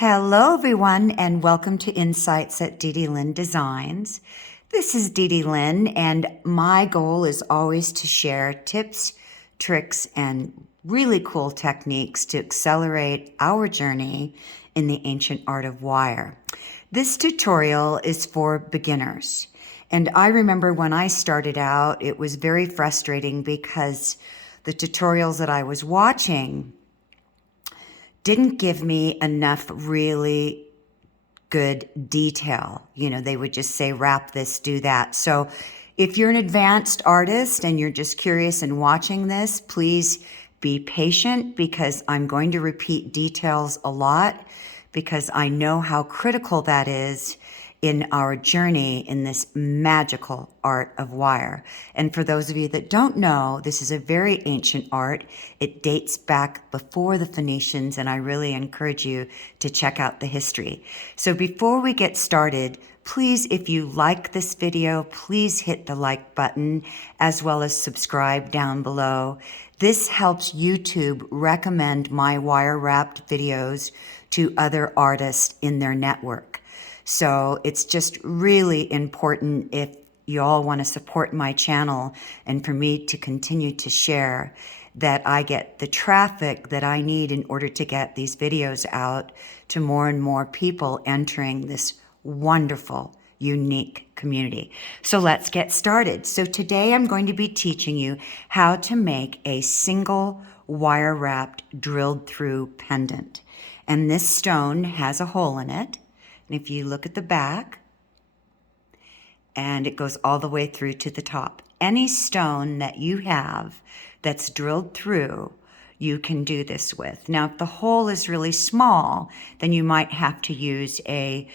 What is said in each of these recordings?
Hello, everyone, and welcome to Insights at DD Lynn Designs. This is DD Lynn, and my goal is always to share tips, tricks, and really cool techniques to accelerate our journey in the ancient art of wire. This tutorial is for beginners, and I remember when I started out, it was very frustrating because the tutorials that I was watching didn't give me enough really good detail. They would just say, wrap this, do that. So if you're an advanced artist and you're just curious and watching this, please be patient because I'm going to repeat details a lot because I know how critical that is in our journey in this magical art of wire. And for those of you that don't know, this is a very ancient art. It dates back before the Phoenicians, and I really encourage you to check out the history. So before we get started, please, if you like this video, please hit the like button as well as subscribe down below. This helps YouTube recommend my wire wrapped videos to other artists in their network. So it's just really important if you all want to support my channel and for me to continue to share that I get the traffic that I need in order to get these videos out to more and more people entering this wonderful, unique community. So let's get started. So today I'm going to be teaching you how to make a single wire wrapped drilled through pendant. And this stone has a hole in it. And if you look at the back, and it goes all the way through to the top. Any stone that you have that's drilled through, you can do this with. Now, if the hole is really small, then you might have to use a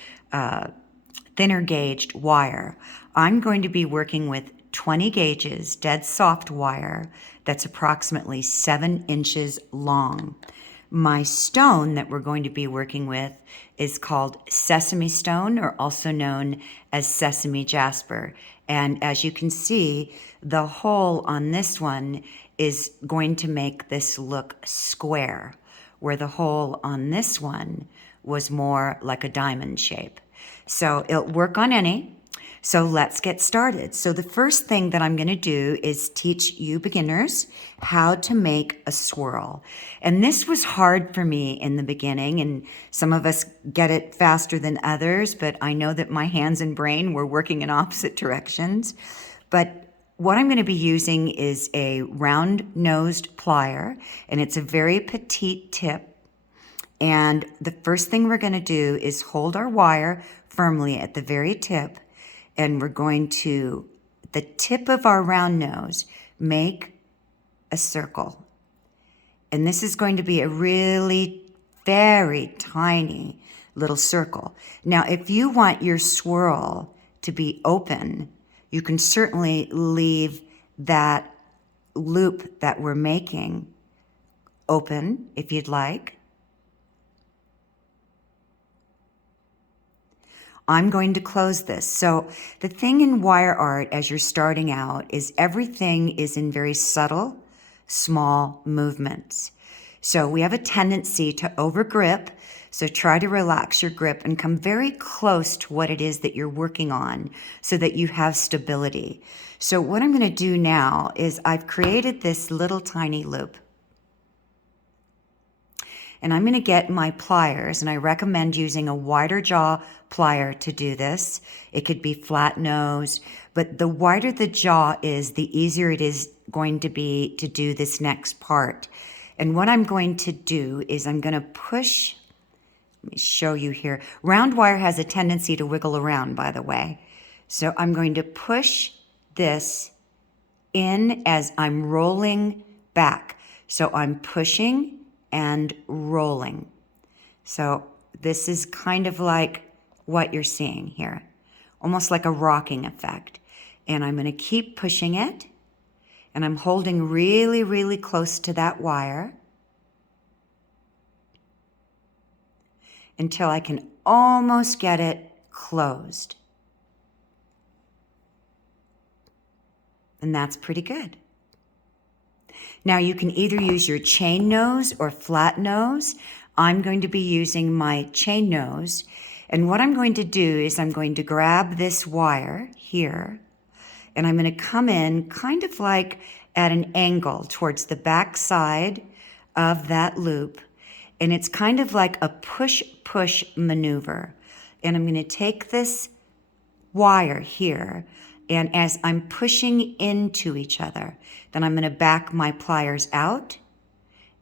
thinner gauged wire. I'm going to be working with 20 gauges, dead soft wire that's approximately 7 inches long. My stone that we're going to be working with is called sesame stone, or also known as sesame jasper. And as you can see, the hole on this one is going to make this look square, where the hole on this one was more like a diamond shape. So it'll work on any. So let's get started. So the first thing that I'm going to do is teach you beginners how to make a swirl. And this was hard for me in the beginning, and some of us get it faster than others, but I know that my hands and brain were working in opposite directions. But what I'm going to be using is a round-nosed plier, and it's a very petite tip. And the first thing we're going to do is hold our wire firmly at the very tip, and we're going to, the tip of our round nose, make a circle. And this is going to be a really very tiny little circle. Now, if you want your swirl to be open, you can certainly leave that loop that we're making open if you'd like. I'm going to close this. So the thing in wire art as you're starting out is everything is in very subtle, small movements. So we have a tendency to overgrip. So try to relax your grip and come very close to what it is that you're working on so that you have stability. So what I'm going to do now is I've created this little tiny loop. And I'm going to get my pliers, and I recommend using a wider jaw plier to do this. It could be flat nose, but the wider the jaw is, the easier it is going to be to do this next part. And what I'm going to do is I'm going to push, let me show you here. Round wire has a tendency to wiggle around, by the way. So I'm going to push this in as I'm rolling back. So I'm pushing and rolling. So this is kind of like what you're seeing here, almost like a rocking effect. And I'm going to keep pushing it, and I'm holding really, really close to that wire until I can almost get it closed. And that's pretty good. Now you can either use your chain nose or flat nose. I'm going to be using my chain nose. And what I'm going to do is I'm going to grab this wire here, and I'm going to come in kind of like at an angle towards the back side of that loop. And it's kind of like a push-push maneuver. And I'm going to take this wire here, and as I'm pushing into each other, then I'm going to back my pliers out,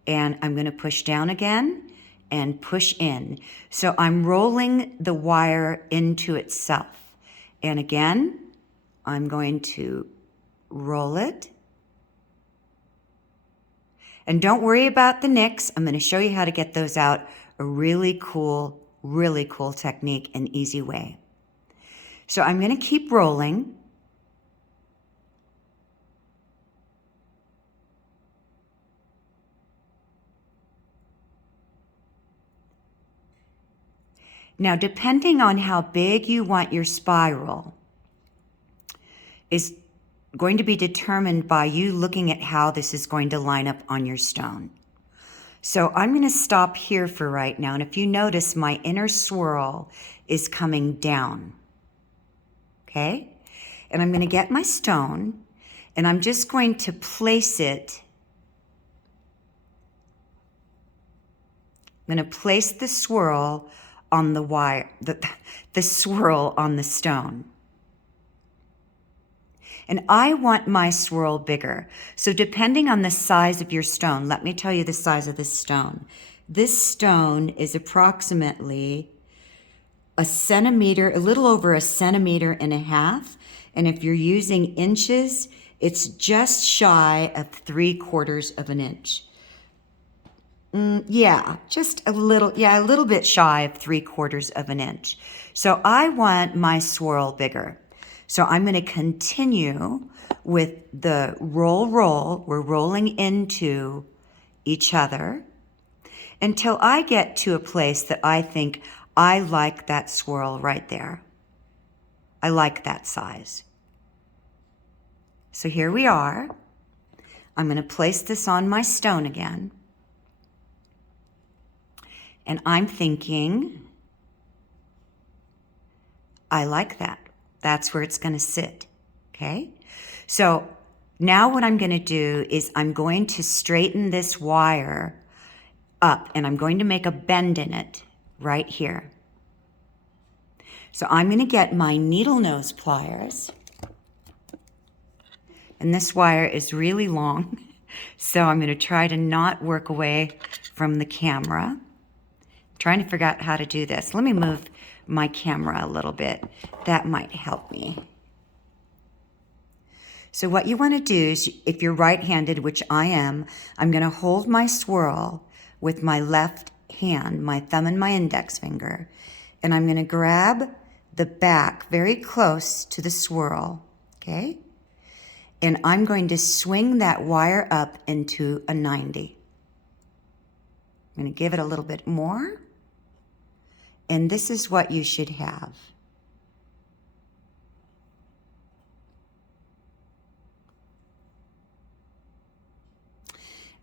and I'm going to push down again and push in. So I'm rolling the wire into itself. And again, I'm going to roll it. And don't worry about the nicks. I'm going to show you how to get those out a really cool technique and easy way. So I'm going to keep rolling. Now, depending on how big you want your spiral is going to be determined by you looking at how this is going to line up on your stone. So I'm going to stop here for right now. And if you notice, my inner swirl is coming down. Okay? And I'm going to get my stone, and I'm just going to place it. I'm going to place the swirl on the wire, the swirl on the stone. And I want my swirl bigger. So depending on the size of your stone, let me tell you the size of this stone. This stone is approximately a centimeter, a little over 1.5 centimeters. And if you're using inches, it's just shy of 3/4 of an inch. Yeah, just a little bit shy of 3/4 of an inch. So I want my swirl bigger. So I'm going to continue with the roll. We're rolling into each other until I get to a place that I think I like that swirl right there. I like that size. So here we are. I'm going to place this on my stone again. And I'm thinking, I like that. That's where it's going to sit, okay? So now what I'm going to do is I'm going to straighten this wire up, and I'm going to make a bend in it right here. So I'm going to get my needle nose pliers, and this wire is really long, so I'm going to try to not work away from the camera. I'm trying to figure out how to do this. Let me move my camera a little bit. That might help me. So what you want to do is, if you're right-handed, which I am, I'm going to hold my swirl with my left hand, my thumb and my index finger, and I'm going to grab the back very close to the swirl, okay? And I'm going to swing that wire up into a 90. I'm going to give it a little bit more. And this is what you should have.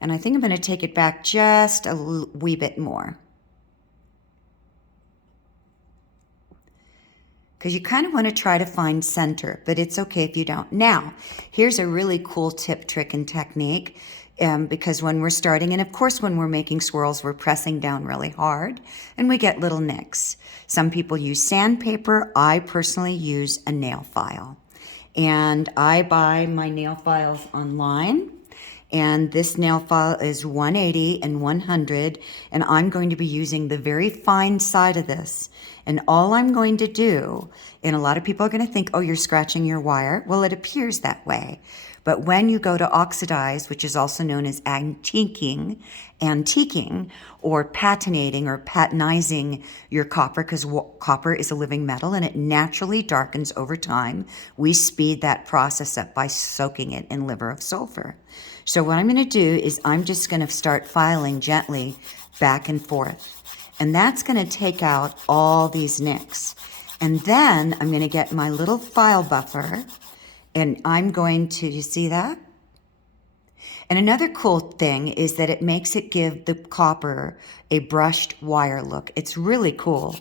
And I think I'm going to take it back just a wee bit more. Because you kind of want to try to find center, but it's okay if you don't. Now, here's a really cool tip, trick, and technique. Because when we're starting, and of course when we're making swirls, we're pressing down really hard and we get little nicks. Some people use sandpaper. I personally use a nail file. And I buy my nail files online. And this nail file is 180 and 100. And I'm going to be using the very fine side of this. And all I'm going to do, and a lot of people are going to think, oh, you're scratching your wire. Well, it appears that way. But when you go to oxidize, which is also known as antiquing, or patinating or patinizing your copper, because copper is a living metal and it naturally darkens over time, we speed that process up by soaking it in liver of sulfur. So what I'm going to do is I'm just going to start filing gently back and forth. And that's going to take out all these nicks. And then I'm going to get my little file buffer. And I'm going to, you see that? And another cool thing is that it makes it give the copper a brushed wire look. It's really cool.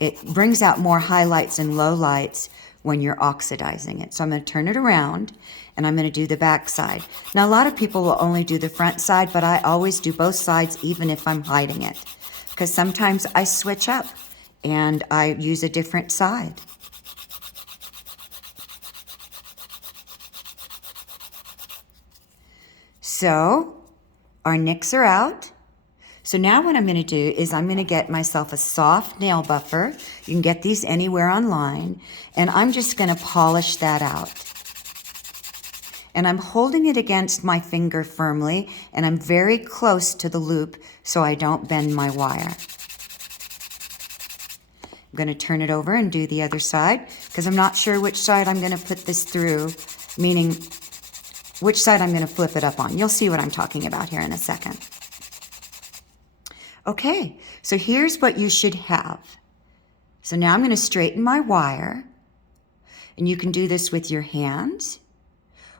It brings out more highlights and lowlights when you're oxidizing it. So I'm going to turn it around and I'm going to do the back side. Now, a lot of people will only do the front side, but I always do both sides even if I'm hiding it, because sometimes I switch up and I use a different side. So our nicks are out. So now what I'm going to do is I'm going to get myself a soft nail buffer. You can get these anywhere online. And I'm just going to polish that out. And I'm holding it against my finger firmly, and I'm very close to the loop so I don't bend my wire. I'm going to turn it over and do the other side because I'm not sure which side I'm going to put this through, meaning which side I'm going to flip it up on. You'll see what I'm talking about here in a second. Okay, so here's what you should have. So now I'm going to straighten my wire, and you can do this with your hands,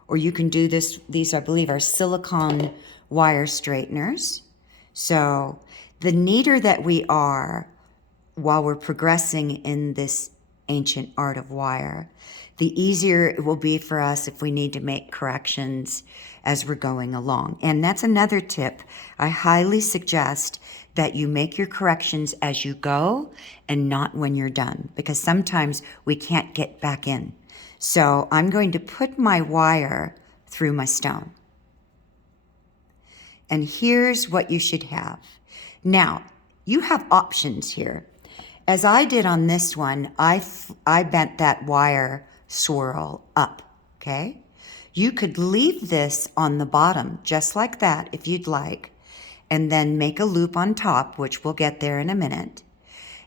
or you can do this, these I believe are silicone wire straighteners. So the neater that we are while we're progressing in this ancient art of wire, the easier it will be for us if we need to make corrections as we're going along. And that's another tip. I highly suggest that you make your corrections as you go and not when you're done, because sometimes we can't get back in. So I'm going to put my wire through my stone. And here's what you should have. Now, you have options here. As I did on this one, I bent that wire swirl up, okay? You could leave this on the bottom just like that if you'd like, and then make a loop on top, which we'll get there in a minute.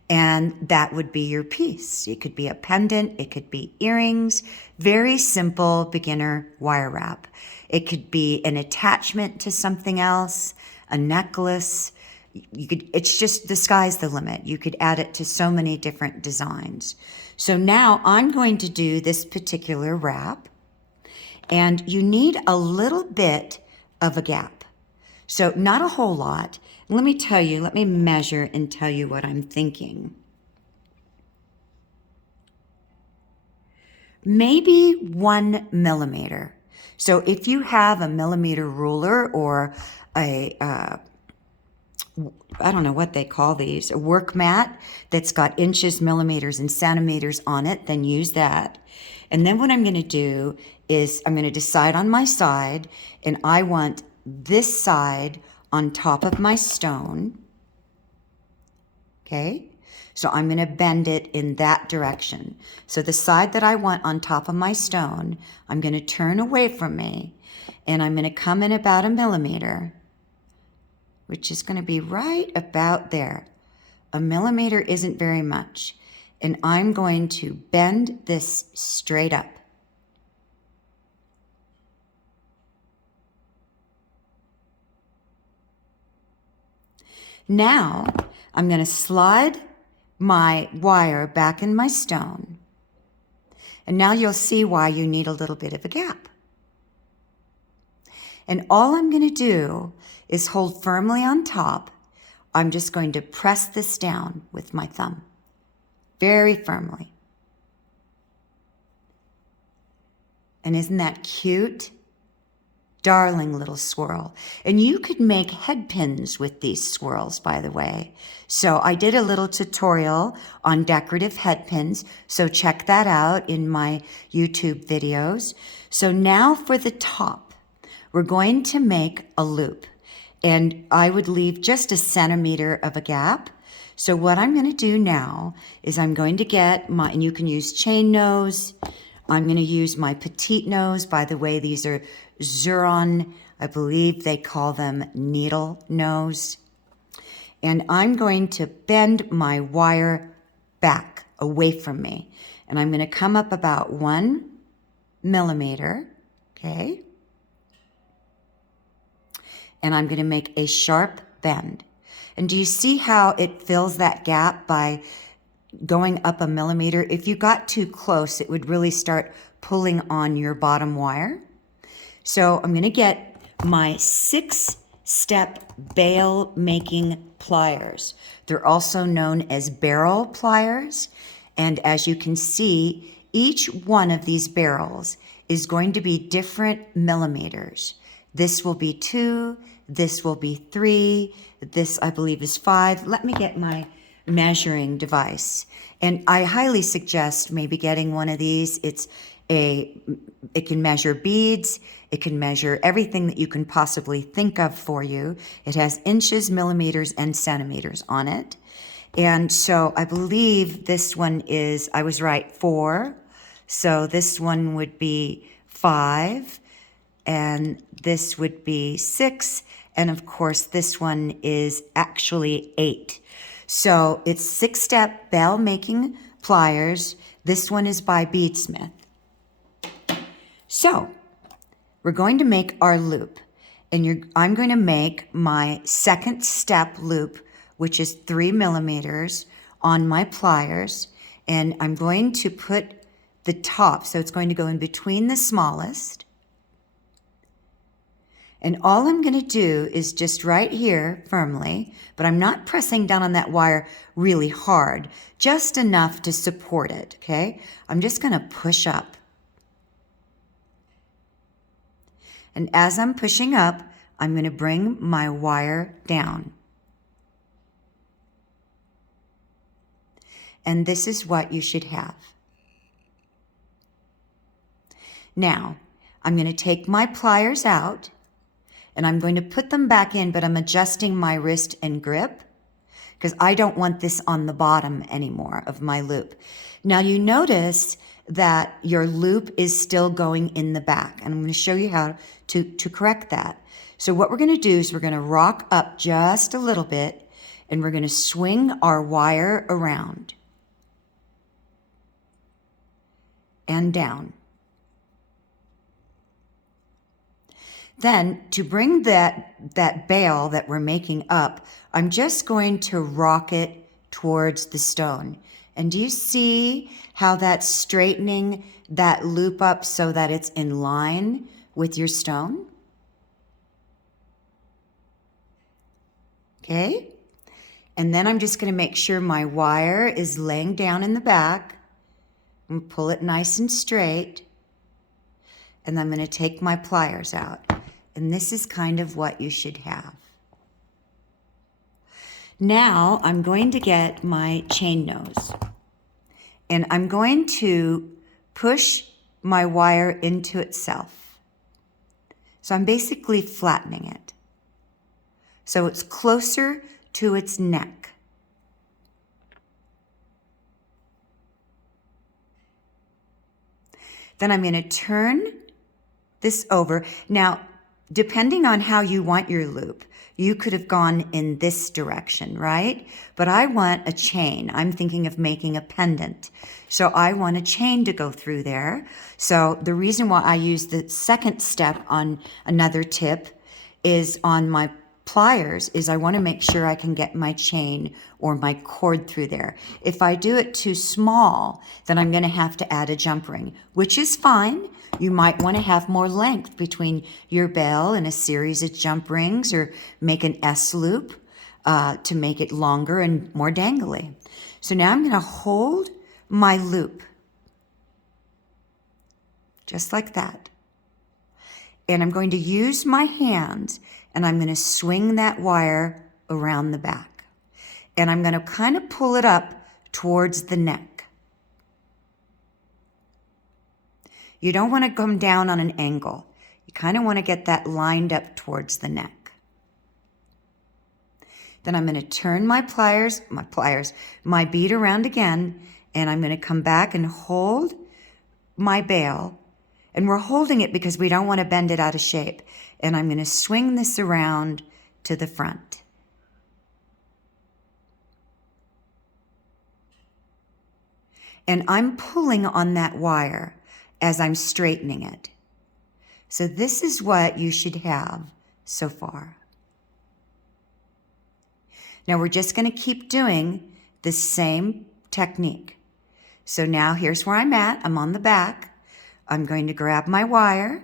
And that would be your piece. It could be a pendant, it could be earrings, very simple beginner wire wrap. It could be an attachment to something else, a necklace. You could, it's just, the sky's the limit. You could add it to so many different designs. So now I'm going to do this particular wrap, and you need a little bit of a gap. So not a whole lot. Let me tell you, let me measure and tell you what I'm thinking. Maybe 1 millimeter. So if you have a millimeter ruler or a, I don't know what they call these, a work mat that's got inches, millimeters, and centimeters on it, then use that. And then what I'm going to do is I'm going to decide on my side, and I want this side on top of my stone, okay? So I'm going to bend it in that direction. So the side that I want on top of my stone, I'm going to turn away from me, and I'm going to come in about 1 millimeter, which is going to be right about there. 1 millimeter isn't very much. And I'm going to bend this straight up. Now, I'm going to slide my wire back in my stone. And now you'll see why you need a little bit of a gap. And all I'm going to do is hold firmly on top. I'm just going to press this down with my thumb, very firmly. And isn't that cute? Darling little swirl. And you could make head pins with these swirls, by the way. So I did a little tutorial on decorative head pins, so check that out in my YouTube videos. So now for the top, we're going to make a loop. And I would leave just 1 centimeter of a gap. So what I'm going to do now is I'm going to get my, and you can use chain nose. I'm going to use my petite nose. By the way, these are Xuron, I believe they call them needle nose. And I'm going to bend my wire back away from me. And I'm going to come up about 1 millimeter, okay? And I'm going to make a sharp bend. And do you see how it fills that gap by going up 1 millimeter? If you got too close, it would really start pulling on your bottom wire. So I'm going to get my 6-step bail making pliers. They're also known as barrel pliers. And as you can see, each one of these barrels is going to be different millimeters. This will be 2, this will be 3, this I believe is 5. Let me get my measuring device. And I highly suggest maybe getting one of these. It can measure beads, it can measure everything that you can possibly think of for you. It has inches, millimeters, and centimeters on it. And so I believe this one is, I was right, 4. So this one would be 5, and this would be 6, and of course this one is actually 8. So it's 6-step bell making pliers. This one is by Beadsmith. So we're going to make our loop, and I'm going to make my 2nd step loop, which is 3 millimeters on my pliers, and I'm going to put the top, so it's going to go in between the smallest. And all I'm going to do is just right here firmly, but I'm not pressing down on that wire really hard, just enough to support it, okay? I'm just going to push up. And as I'm pushing up, I'm going to bring my wire down. And this is what you should have. Now, I'm going to take my pliers out, and I'm going to put them back in, but I'm adjusting my wrist and grip because I don't want this on the bottom anymore of my loop. Now you notice that your loop is still going in the back, and I'm going to show you how to correct that. So what we're going to do is we're going to rock up just a little bit, and we're going to swing our wire around and down. Then to bring that bail that we're making up, I'm just going to rock it towards the stone. And do you see how that's straightening that loop up so that it's in line with your stone? Okay? And then I'm just going to make sure my wire is laying down in the back and pull it nice and straight. And I'm going to take my pliers out. And this is kind of what you should have. Now I'm going to get my chain nose. And I'm going to push my wire into itself. So I'm basically flattening it. So it's closer to its neck. Then I'm going to turn this over. Now, depending on how you want your loop, you could have gone in this direction, right? But I want a chain. I'm thinking of making a pendant. So I want a chain to go through there. So the reason why I use the 2nd step on another tip is on my pliers is I want to make sure I can get my chain or my cord through there. If I do it too small, then I'm going to have to add a jump ring, which is fine. You might want to have more length between your bell and a series of jump rings, or make an S loop to make it longer and more dangly. So now I'm going to hold my loop just like that. And I'm going to use my hands, and I'm going to swing that wire around the back. And I'm going to kind of pull it up towards the neck. You don't want to come down on an angle. You kind of want to get that lined up towards the neck. Then I'm going to turn my bead around again, and I'm going to come back and hold my bail. And we're holding it because we don't want to bend it out of shape. And I'm going to swing this around to the front. And I'm pulling on that wire as I'm straightening it. So this is what you should have so far. Now we're just going to keep doing the same technique. So now here's where I'm at. I'm on the back. I'm going to grab my wire,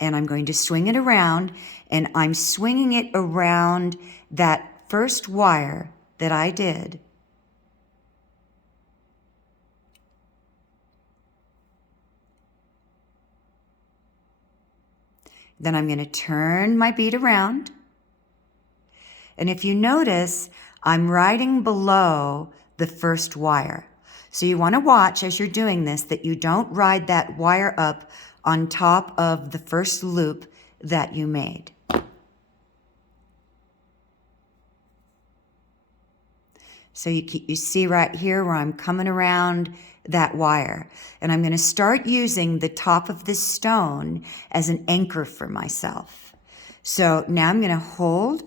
And I'm going to swing it around, and I'm swinging it around that first wire that I did. Then I'm going to turn my bead around. And if you notice, I'm riding below the first wire. So you want to watch as you're doing this that you don't ride that wire up on top of the first loop that you made. So you see right here where I'm coming around that wire. And I'm going to start using the top of this stone as an anchor for myself. So now I'm going to hold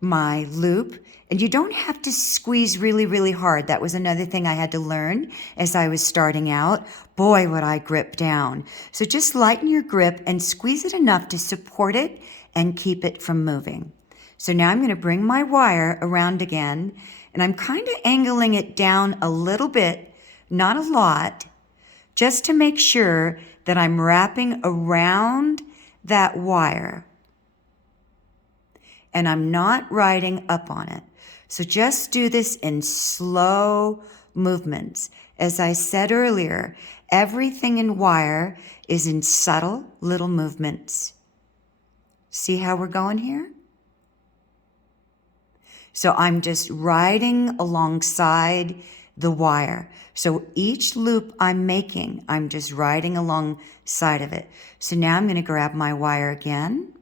my loop, and you don't have to squeeze really, really hard. That was another thing I had to learn as I was starting out. Boy, would I grip down. So just lighten your grip and squeeze it enough to support it and keep it from moving. So now I'm going to bring my wire around again, and I'm kind of angling it down a little bit, not a lot, just to make sure that I'm wrapping around that wire and I'm not riding up on it. So just do this in slow movements. As I said earlier, everything in wire is in subtle little movements. See how we're going here? So I'm just riding alongside the wire. So each loop I'm making, I'm just riding alongside of it. So now I'm going to grab my wire again,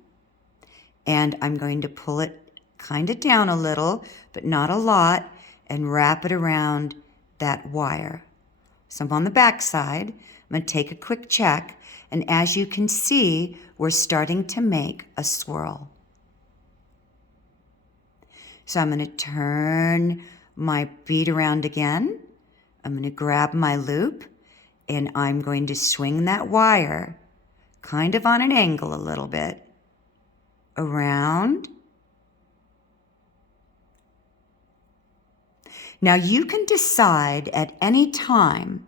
and I'm going to pull it kind of down a little, but not a lot, and wrap it around that wire. So I'm on the back side. I'm going to take a quick check, and as you can see, we're starting to make a swirl. So I'm going to turn my bead around again. I'm going to grab my loop, and I'm going to swing that wire kind of on an angle a little bit around. Now you can decide at any time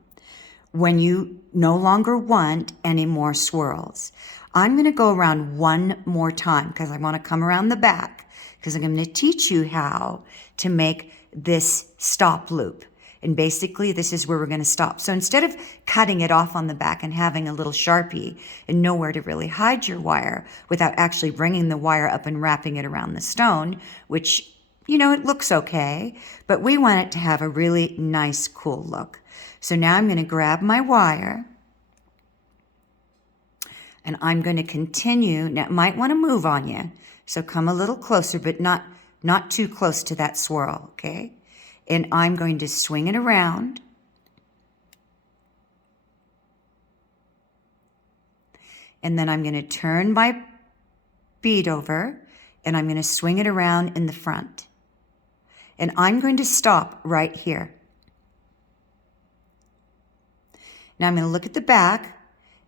when you no longer want any more swirls. I'm going to go around one more time because I want to come around the back, because I'm going to teach you how to make this stop loop. And basically this is where we're going to stop. So instead of cutting it off on the back and having a little Sharpie and nowhere to really hide your wire without actually bringing the wire up and wrapping it around the stone, which, you know, it looks okay, but we want it to have a really nice, cool look. So now I'm going to grab my wire, and I'm going to continue. Now it might want to move on you, so come a little closer, but not too close to that swirl, okay? And I'm going to swing it around. And then I'm going to turn my bead over, and I'm going to swing it around in the front. And I'm going to stop right here. Now I'm going to look at the back,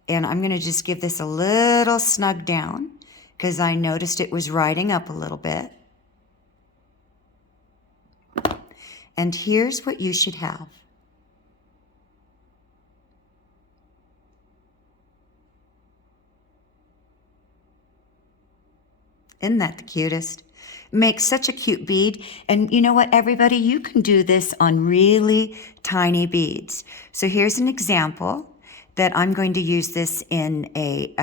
and I'm going to just give this a little snug down because I noticed it was riding up a little bit. And here's what you should have. Isn't that the cutest? Makes such a cute bead. And you know what, everybody? You can do this on really tiny beads. So here's an example that I'm going to use this in a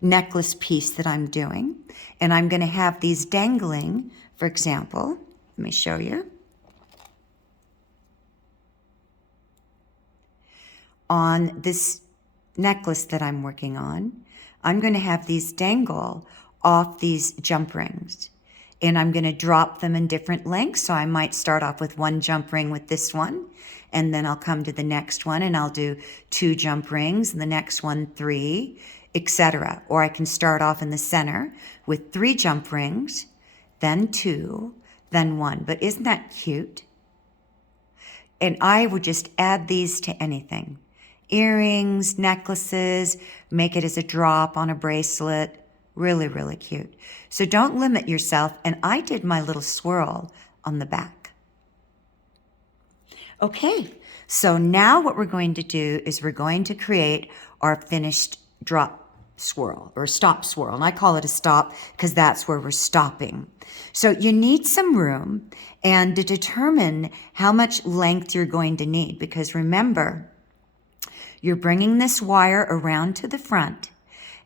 necklace piece that I'm doing. And I'm going to have these dangling, for example. Let me show you. On this necklace that I'm working on, I'm going to have these dangle off these jump rings, and I'm going to drop them in different lengths. So I might start off with one jump ring with this one, and then I'll come to the next one and I'll do 2 jump rings, and the next one 3, etc. Or I can start off in the center with 3 jump rings, then 2, then 1. But isn't that cute? And I would just add these to anything. Earrings, necklaces, make it as a drop on a bracelet. Really, really cute. So don't limit yourself. And I did my little swirl on the back. Okay, so now what we're going to do is we're going to create our finished drop swirl or stop swirl. And I call it a stop because that's where we're stopping. So you need some room and to determine how much length you're going to need, because remember, you're bringing this wire around to the front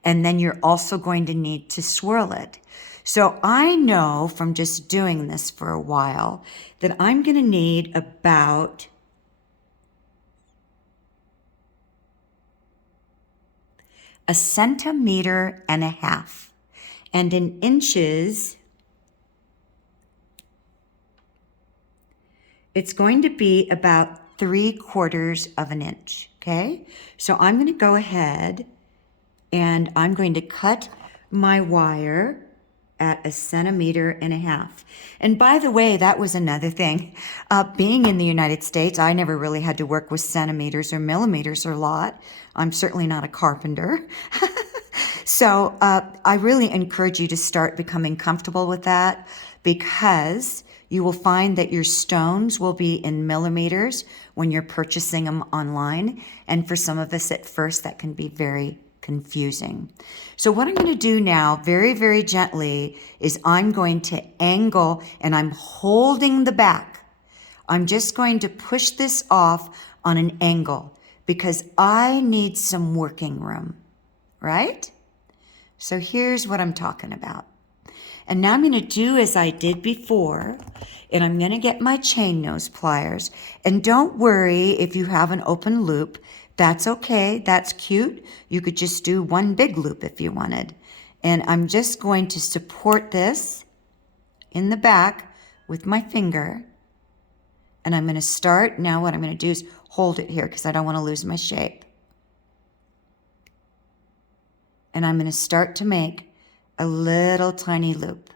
and then you're also going to need to swirl it. So I know from just doing this for a while that I'm going to need about a 1.5 centimeters. And in inches, it's going to be about 3/4 of an inch, okay? So I'm going to go ahead and I'm going to cut my wire at 1.5 centimeters. And by the way, that was another thing. Being in the United States, I never really had to work with centimeters or millimeters a lot. I'm certainly not a carpenter. So I really encourage you to start becoming comfortable with that, because you will find that your stones will be in millimeters when you're purchasing them online. And for some of us at first, that can be very confusing. So what I'm going to do now, very, very gently, is I'm going to angle and I'm holding the back. I'm just going to push this off on an angle because I need some working room, right? So here's what I'm talking about. And now I'm going to do as I did before, and I'm going to get my chain nose pliers. And don't worry if you have an open loop. That's okay. That's cute. You could just do one big loop if you wanted. And I'm just going to support this in the back with my finger. And I'm going to start. Now what I'm going to do is hold it here because I don't want to lose my shape. And I'm going to start to make a little tiny loop.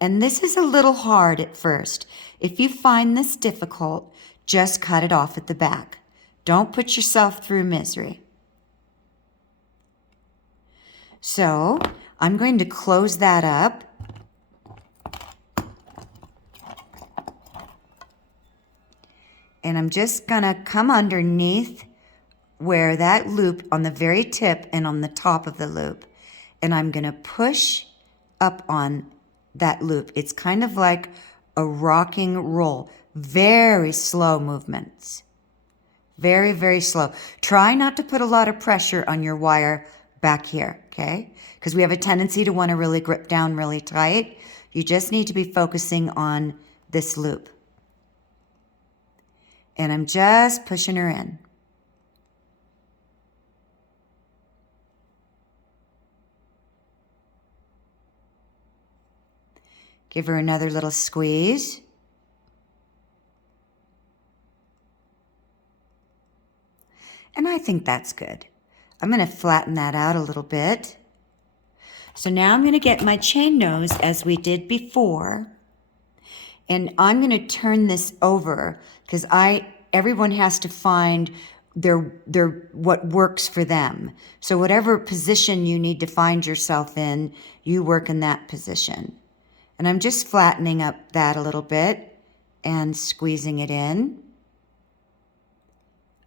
And this is a little hard at first. If you find this difficult, just cut it off at the back. Don't put yourself through misery. So I'm going to close that up. And I'm just going to come underneath where that loop on the very tip and on the top of the loop. And I'm going to push up on that loop. It's kind of like a rocking roll. Very slow movements. Very, very slow. Try not to put a lot of pressure on your wire back here, okay? Because we have a tendency to want to really grip down really tight. You just need to be focusing on this loop. And I'm just pushing her in. Give her another little squeeze. And I think that's good. I'm going to flatten that out a little bit. So now I'm going to get my chain nose as we did before. And I'm going to turn this over because everyone has to find their what works for them. So whatever position you need to find yourself in, you work in that position. And I'm just flattening up that a little bit and squeezing it in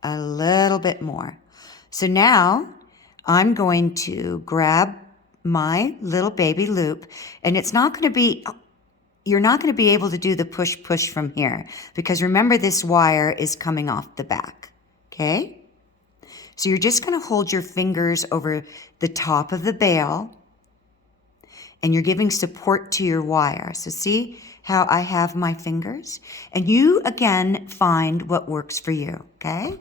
a little bit more. So now I'm going to grab my little baby loop, and it's not going to be, you're not going to be able to do the push from here because remember this wire is coming off the back, okay? So you're just going to hold your fingers over the top of the bail and you're giving support to your wire. So see how I have my fingers? And you, again, find what works for you, okay?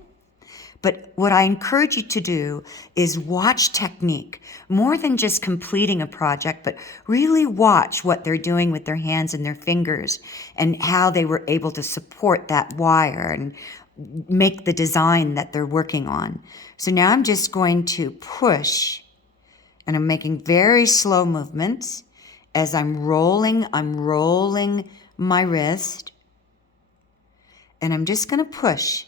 But what I encourage you to do is watch technique, more than just completing a project, but really watch what they're doing with their hands and their fingers and how they were able to support that wire and make the design that they're working on. So now I'm just going to push, and I'm making very slow movements as I'm rolling my wrist, and I'm just going to push.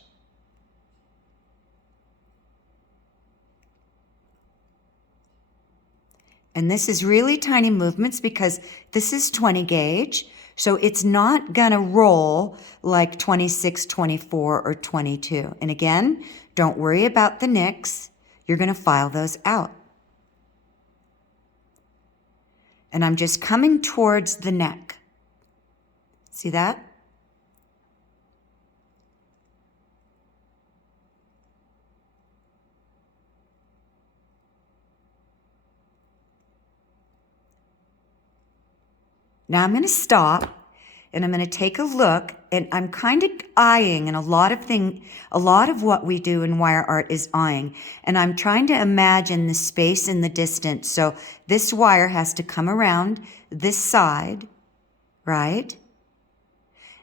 And this is really tiny movements because this is 20 gauge, So it's not gonna roll like 26, 24, or 22. And again, don't worry about the nicks. You're gonna file those out. And I'm just coming towards the neck. See that? Now I'm going to stop and I'm going to take a look, and I'm kind of eyeing, and a lot of what we do in wire art is eyeing, and I'm trying to imagine the space and the distance. So this wire has to come around this side, right?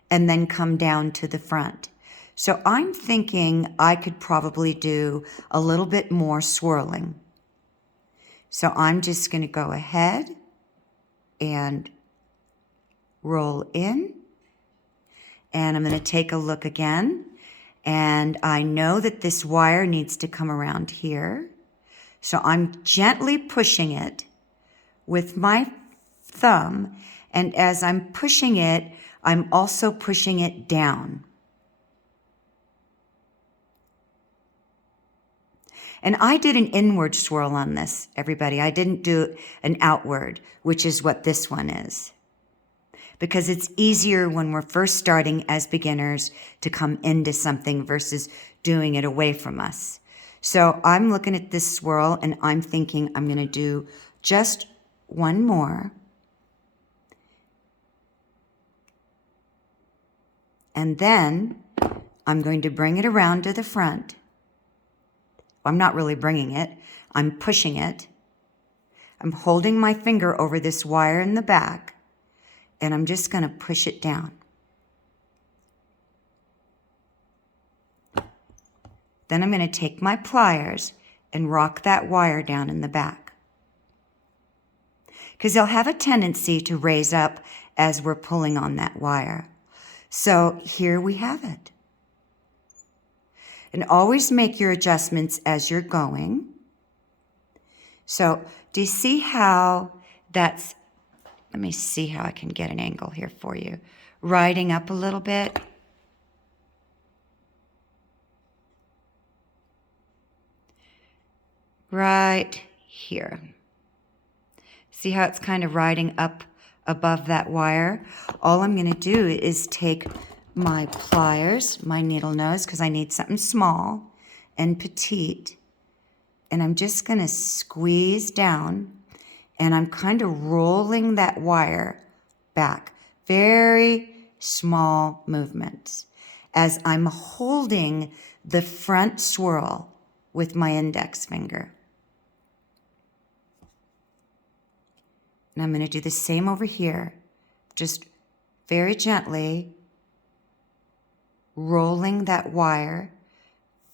And then come down to the front. So I'm thinking I could probably do a little bit more swirling. So I'm just going to go ahead and roll in, and I'm going to take a look again, and I know that this wire needs to come around here, so I'm gently pushing it with my thumb, and as I'm pushing it, I'm also pushing it down. And I did an inward swirl on this, everybody. I didn't do an outward, which is what this one is, because it's easier when we're first starting as beginners to come into something versus doing it away from us. So I'm looking at this swirl and I'm thinking I'm going to do just one more. And then I'm going to bring it around to the front. I'm not really bringing it. I'm pushing it. I'm holding my finger over this wire in the back, and I'm just going to push it down. Then I'm going to take my pliers and rock that wire down in the back, because they'll have a tendency to raise up as we're pulling on that wire. So here we have it. And always make your adjustments as you're going. So do you see how that's, let me see how I can get an angle here for you. Riding up a little bit. Right here. See how it's kind of riding up above that wire? All I'm going to do is take my pliers, my needle nose, because I need something small and petite, and I'm just going to squeeze down, and I'm kind of rolling that wire back. Very small movements as I'm holding the front swirl with my index finger. And I'm going to do the same over here, just very gently rolling that wire,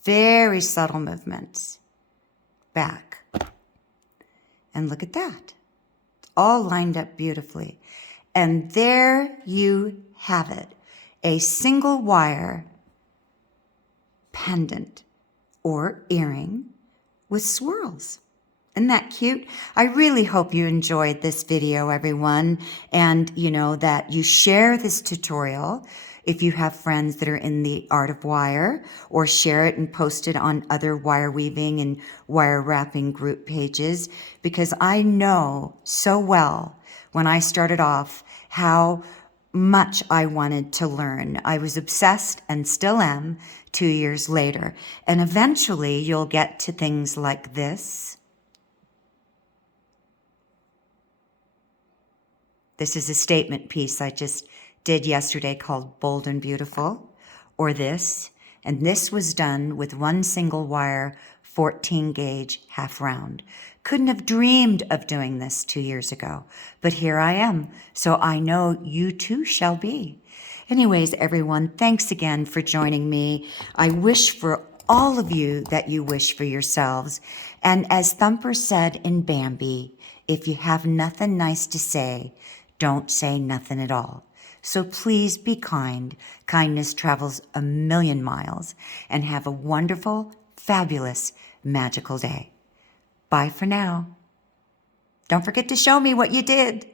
very subtle movements back. And look at that. It's all lined up beautifully. And there you have it, a single wire pendant or earring with swirls. Isn't that cute? I really hope you enjoyed this video, everyone, and that you share this tutorial if you have friends that are in the art of wire, or share it and post it on other wire weaving and wire wrapping group pages, because I know so well when I started off how much I wanted to learn. I was obsessed and still am 2 years later. And eventually you'll get to things like this. This is a statement piece I just did yesterday called Bold and Beautiful, or this. And this was done with one single wire, 14 gauge, half round. Couldn't have dreamed of doing this 2 years ago, but here I am. So I know you too shall be. Anyways, everyone, thanks again for joining me. I wish for all of you that you wish for yourselves. And as Thumper said in Bambi, if you have nothing nice to say, don't say nothing at all. So please be kind. Kindness travels 1,000,000 miles. And have a wonderful, fabulous, magical day. Bye for now. Don't forget to show me what you did.